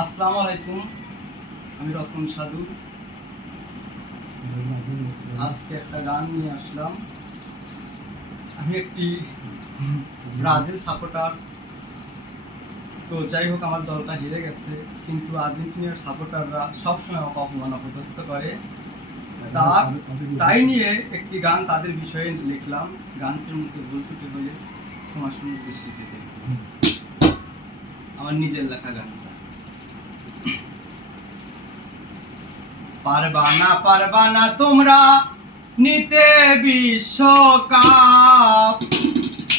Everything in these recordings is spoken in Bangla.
আসসালামু আলাইকুম, আমি রতন সাধু। আজকে একটা গান নিয়ে আসলাম। আমি একটি ব্রাজিল সাপোর্টার। তো যাই হোক, আমার দলটা হেরে গেছে, কিন্তু আর্জেন্টিনার সাপোর্টাররা সবসময় আমাকে অপমান অপদস্থ করে। তাই নিয়ে একটি গান তাদের বিষয়ে লিখলাম। গানটির মধ্যে ভুল ত্রুটি হলে ক্ষমাসুন্দর দৃষ্টিতে দেখবেন। আমার নিজের লেখা গানটা। পারবা না তোমরা নিতে বিশ্বকাপ,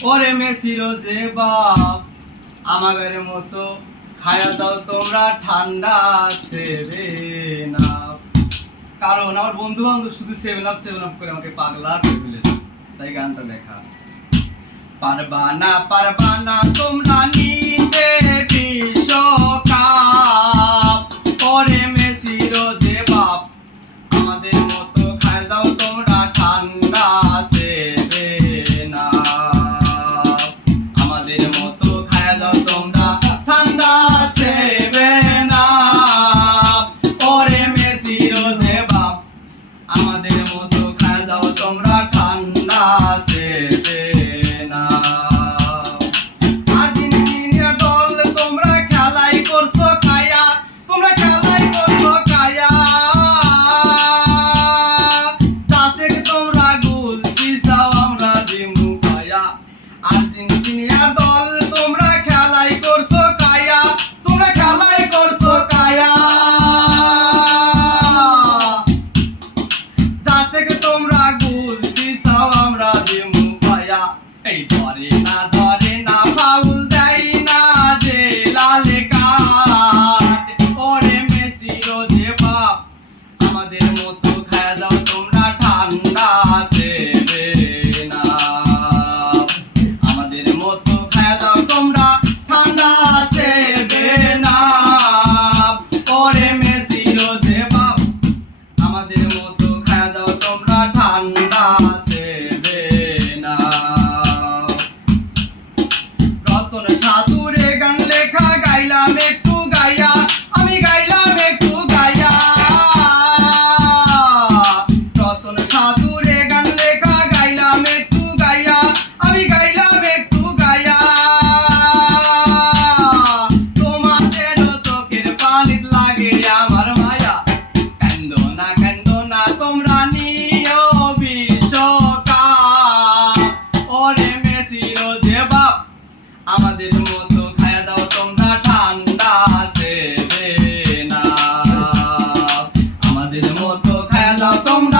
ওরে মেসির যে বাপ, আমাদের মতো খায়া দাও তোমরা ঠান্ডা সেভেন আপ। কারণ আমার বন্ধু বান্ধব শুধু সেভেন আপ করে আমাকে পাগলা করে ফেলেছে, তাই গানটা লেখা। পারবা না তোমরা নিতে বিশ্বকাপ, ওরে মেসির যে বাপ, আমাদের মতো খায় যাও তোমরা ঠান্ডা সেভেন আপ, আমাদের মতো খায় যাও তোমরা ঠান্ডা সেভেন আপ, ওরে মেসির যে বাপ, আমাদের মতো খায় যাও তোমরা ঠান্ডা সেভেন আপ। আর্জেন্টিনা দল তোমরা খেলাই করছো কায়া, তোমরা খেলাই করছো কায়া, চাষে তোমরা গোল দিছাও আমরা দিমু কায়া। আর্জেন্টিনা দল তোমরা খেলাই করছো কায়া, তোমরা খেলাই করছো কায়া, চাষে তোমরা গোল দিছাও আমরা দিমু কায়া। এই ধরে না ফাউল দেয় না যে লাল কার্ড, ওরে মেসির যে বাপ, আমাদের মতো খায়া যাও তোমরা ঠান্ডা সেভেন আপ, আমাদের মতো খায়া যাও তোমরা ঠান্ডা সেভেন আপ, ওরে মেসির যে বাপ, আমাদের মতো খায়া যাও তোমরা ঠান্ডা সেভেন আপ। রতন সাধুরে গান লেখা গাইলাম একটু গাইয়া, আমি গাইলাম একটু গাইয়া। রতন সাধুরে গান লেখা গাইলাম একটু গাইয়া, আমি গাইলাম একটু গাইয়া। তোমাদের চোখের পানি লাগে আমার মায়া, কান্দো না তোমরা নিও বিশ্বকাপ, ওরে মেসির যে বাপ, আমাদের মতো খায়া যাও তোমরা ঠান্ডা সেভেন আপ, আমাদের মতো খায়া যাও তোমরা